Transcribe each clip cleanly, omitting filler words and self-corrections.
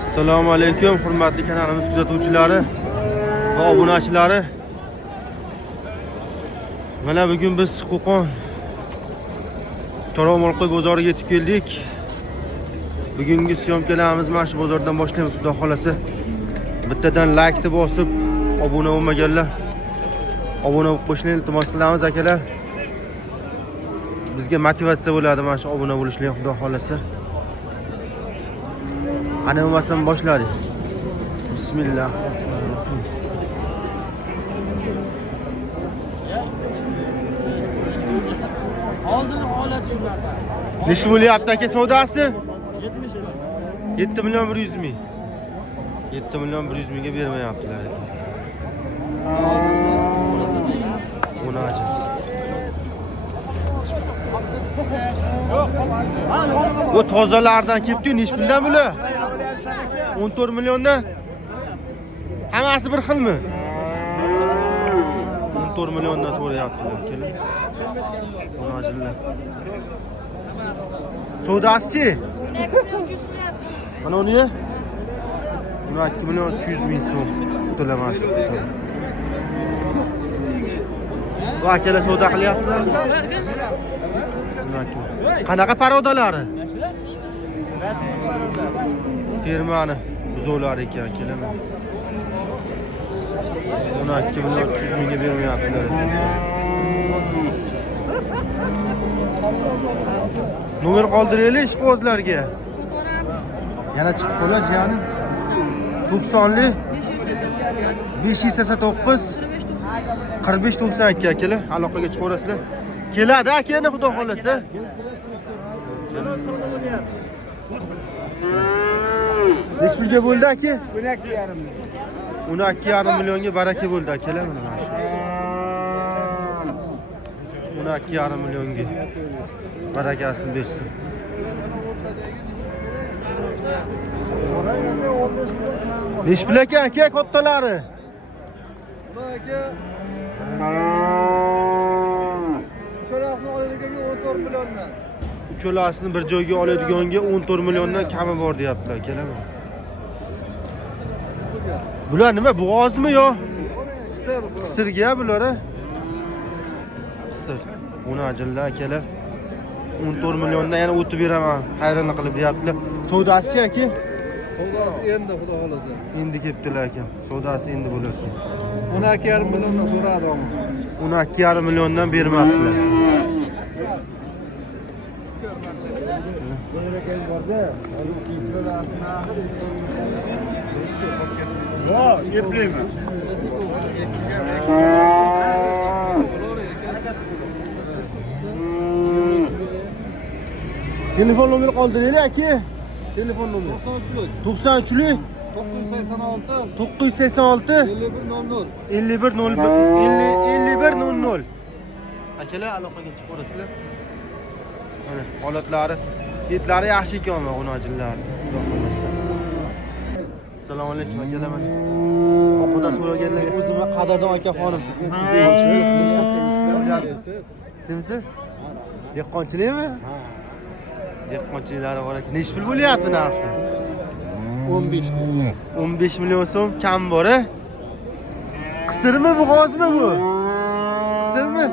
Assalomu alaykum, hurmatli kanalimiz kuzatuvchilari va obunachilari. Mana bugun biz Qo'qon Choromolqo'y bozoriga yetib keldik. Bugungi syomkalarimiz mana shu bozordan boshlaymiz, xudo xolasa. Bittadan like bosib, obuna bo'lmaganlar obuna bo'lib qo'shishni iltimos qilamiz akalar. Bizga motivatsiya bo'ladi mana shu obuna bo'lishlar, xudo xolasa. Ana bo'lmasam boshladik. Bismillah. Hozirgi holat shunaqa. Necha bo'lyapti aka savdosi? 70 million. 7 million 100 ming. 7 million 100 mingga bermayaptilar. Bunachi. Bu tozalardan kelibdi, necha puldan bular? 14 milliondan. Hammasi bir xilmi? 14 milliondan so'rayaptilar, keling. Bunachillar. Savdosi-chi? Mana uni? 12 million 300 ming so'm to'lamash. Va akalar savdo qilyaptilar. Qanaqa parodalari? Firmani buzovlar ekan, kelaman. 12 million 300 mingga bermayaptilar. Nomer qoldiraylik ishqibozlarga. Yana chiqib qolar jani. 90li 589 4592 akalar, aloqaga chiqaverasizlar. Keladi akani xudo xolasa. Necha pulga bo'ldi aka? 12,5 millionga baraka bo'ldi akalar, mana shu. 12,5 millionga barakasini bersin. Necha pul ekan aka kattalari? Ucholasini oladigan 14 milliondan. Ucholasini bir joyga oladiganga 14 milliondan kami bor deyaptilar, kelaman. Bular nima, bo'g'ozmi yo? Qisirga bular. Qisir. Buni ajillar akalar. 14 milliondan yana o'tib beraman, hayronlik qilib deyaptilar. Savdosi-chi aka? Savdosi endi xudo xolasa. Endi ketdilar ekan. Savdosi endi bo'lar ekan. 12,5 milliondan so'radi ham. 12,5 milliondan bermabdilar. Yo, yepleyman. Telefon nomeri qoldiraylik aka. Telefon nomeri 93lik 986 5100 akalar aloqaga chiqaverasizlar. Mana holatlari, etlari yaxshi ekan va g'unojillar. Xudo xolasa. Assalomu alaykum akalar. Mana oqidan so'raganlarga o'zim qadrdon aka xonim. Kimsiz? Dehqonchilikmi? Dehqonchiliklar bor ekan. Necha pul bo'lyapti narxi? 15 million so'm kam bor-a? Qisirmi, bo'g'ozmi bu? Qisirmi?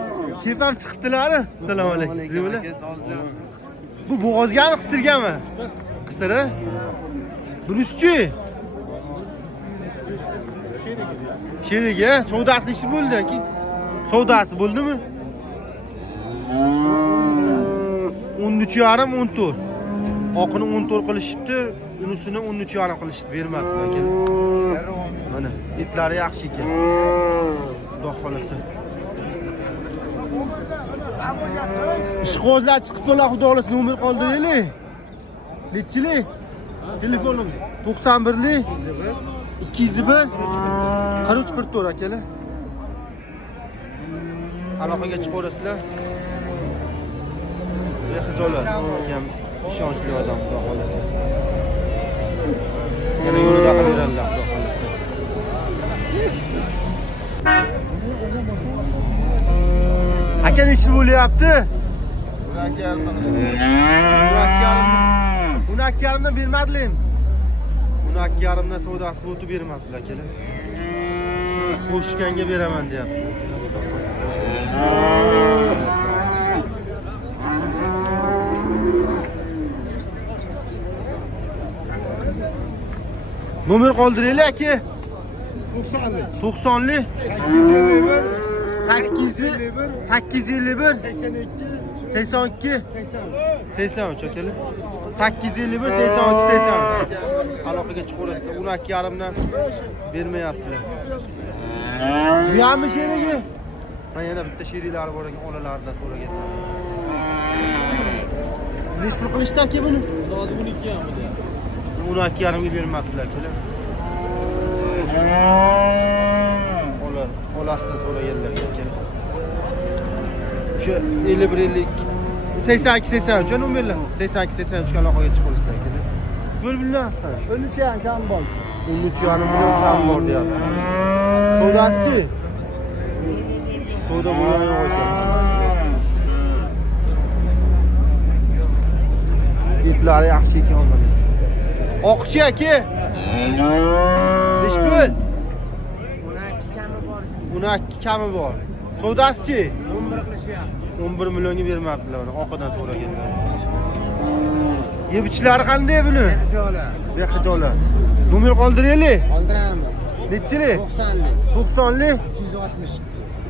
Kef ham chiqibdilar. Assalomu alaykum. Siz bilan? Bu bo'g'ozgami, qisirgami? Qisiri? Bunisi-chi? Sherigi, savdosi nechi bo'ldi aka? Savdosi bo'ldimi? 13,5 14. Oqini 14 qilishibdi, unisini 13,5 qilishibdi, bermabdi akalar. Mana etlari yaxshi ekan. Xudo xolasa. Ishqozlar chiqib qolar, xudo xolasa, nomer qoldiraylik. Nechilik? Telefon nomeri 91lik 201 4344 akalar. Aloqaga chiqaverasizlar. Behijolat akam, ishonchli odam, xudo xolasa. Yana yo'lida qilaveradilar, xudo xolasa. Aka nechi bo'lyapti? 12,5. 12,5dan bermadingmi? Uni 2,5 dan savdosi o'tib bermabdilar akalar. Qo'shganga beraman deyapti. Nomer qoldiraylik aka. 90'lik. 90lik 851. 851 82. 82 83. 83 akalar. 851 82 83. Aloqaga chiqaverasizlar. Uni 2,5 dan bermayaptilar. Bu ham sherigi. Mana yana bitta sheriklari bor ekan, olalaridan so'raganlar. Necha pul qilishdi aka buni? Hozir 12 ham bu. Uni 2,5 ga bermabdilar akalar. Olasdan so'raganlar akalar. O'sha 51 82 83 nomerlar. 82 83 ga aloqaga chiqaverasizlar akalar. Bo'lbilar. 13 ham kam bor. 13,5 million kam bor deyapti. Savdosichi? Savdo bo'lgan yo'q ekan. Etlari yaxshi ekan mana. Oqchi aka. Nechi pul? 12 kami bor. Savdosichi? 11 qilishyapti. 11 millionga bermabdilar uni, oqidan so'raganlar. Yebichlari qanday buni? Bexijolar. Nomer qoldiraylik. Qoldiraman. Nechchilik? 90lik. 90lik 362.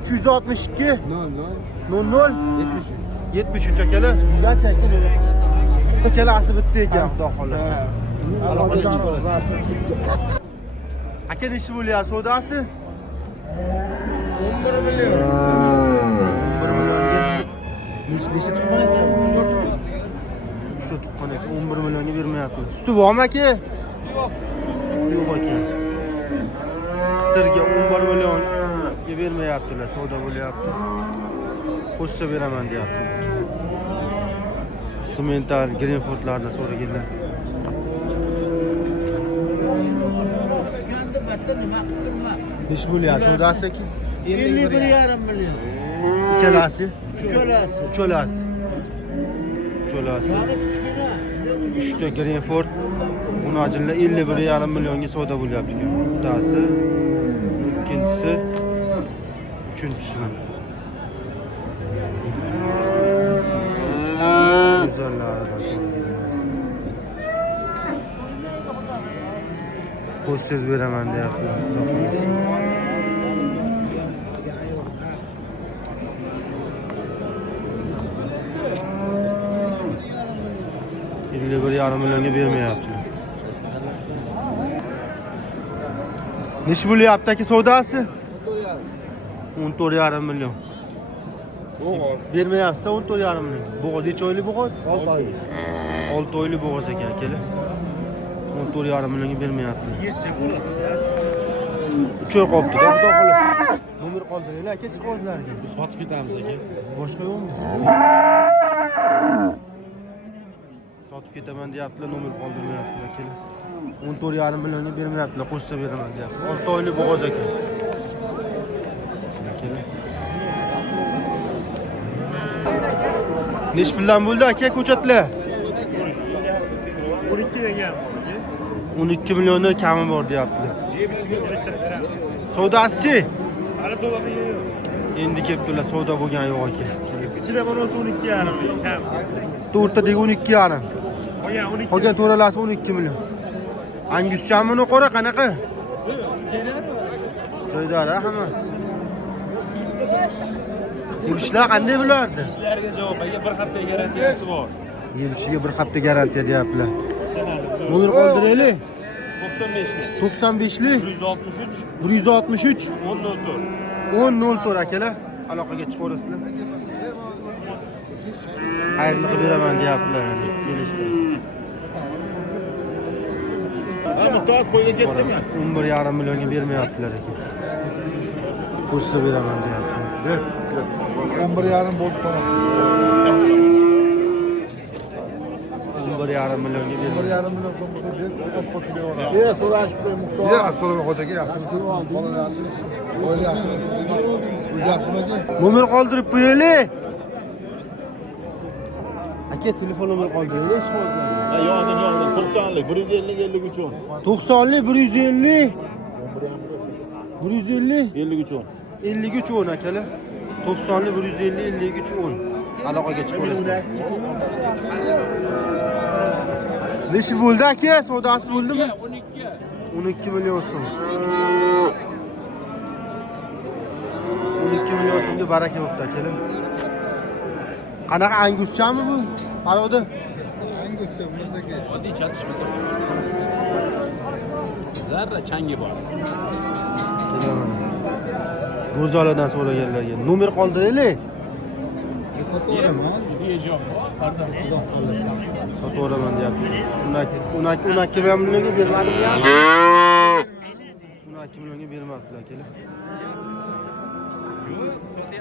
362 00 00 73. 73 akalar. Qancha aka nomer? Ikkalasi bitta ekan, xudo xolasa. Aka nechi bo'lyapti savdosi? 11 million. 11 millionga. Necha tuqqan ekan? 3 tuqqan ekan. 11 millionga bermayapti. Suti bormi aka? Yo'q ekan. Qisirga 11 millionga bermayaptilar, savdo bo'lyapti. Qo'shsa beraman deyapti. Semental Greenfordlardan so'raganlar. Nechi bo'lyapti savdosi aka? 51,5 million. Ikkalasi? Ikkalasi. Uchalasi. Uchalasi. 3 ta Greenford. Buni ajinlar 51,5 millionga savdo bo'lyapti ekan. Bittasi, ikkinchisi, uchinchisi. Güzellaridan so'raganlar. Qo'shsiz beraman deyaptilar. $51,5 millionga bermayaptilar. Nechi bo'lyapti aka savdosi? 14,5 million. Bermayapsiz 14,5 million. Bo'g'oz necha oylik bo'g'oz? 6 oy. 6 oylik bo'g'oz ekan akalar. 14,5 millionga bermayapsiz. 3 oy qolibdi-da, xudo xolos. Nomer qoldiringlar aka chiqozlarga. Sotib ketamiz aka. Boshqa yo'qmi? Sotib ketaman deyaptilar, nomer qoldirmayaptilar akalar. 14,5 millionga bermayaptilar, qo'shsa beraman deyapti. 6 oylik bo'g'oz ekan. Nechi puldan bo'ldi aka ko'chatlar? 12 degan. 12 milliondan kami bor deyaptilar. Savdosichi? Hali savdo qilgan yo'q. Endi kelibdilar, savdo bo'lgan yo'q ekan. Ichida bunisi 12,5 kam. To'rttadagi 12,5. Qolgan 12. Qolgan to'ralasi 12 million. Anguschamini qora qanaqa? Joydari hammasi. Yebishlar qanday bo'lardi? Ishlarga javob, bir hafta garantiyasi bor. Yebishiga bir hafta garantiya deyaptilar. Nomer qoldiraylik. 95lik. 95lik 163 163 1004. 1004 akalar. Aloqaga chiqaverasizlar. Xayrni qilib beraman deyaptilar. Kelishdi. Muhtot qo'yga ketdimi? 11,5 millionga bermayaptilar ekan. Qo'shsa beraman deyaptilar. 11,5 bo'lib qoldi. 11,5 millionga bermayaptilar. 1,5 million so'm deb qo'shib beraveradi. Ye, so'rashib qo'y muhtot. Ye, assalomu alaykum. Yaxshimisiz? Bolalarsiz. O'ylayapsiz. Yaxshimiki? Nomer qoldirib qo'yaylik. Aka telefon nomer qoldiringlar, ishqibozlarga. Yo'qdan 90'lik 150 53 10. 90'lik 150. 150. 53 10. 53 10 akalar. 90'lik 150 53 10. Aloqaga chiqaverasizlar. Nechi bo'ldi aka? Savdosi bo'ldimi? 12 million so'm. 12 million so'mga baraka bo'pti akalar. Qanaqa anguschami bu? Qarovda. Anguscha emas aka. Oddiy chatishmasa zarra changi bor. Go'zaladan so'raganlarga nomer qoldiraylik. Sotaveraman. Xudo xolasa. Sotaveraman deyapti. 12 millionga bermadim ya. 12 millionga bermabdilar akalar.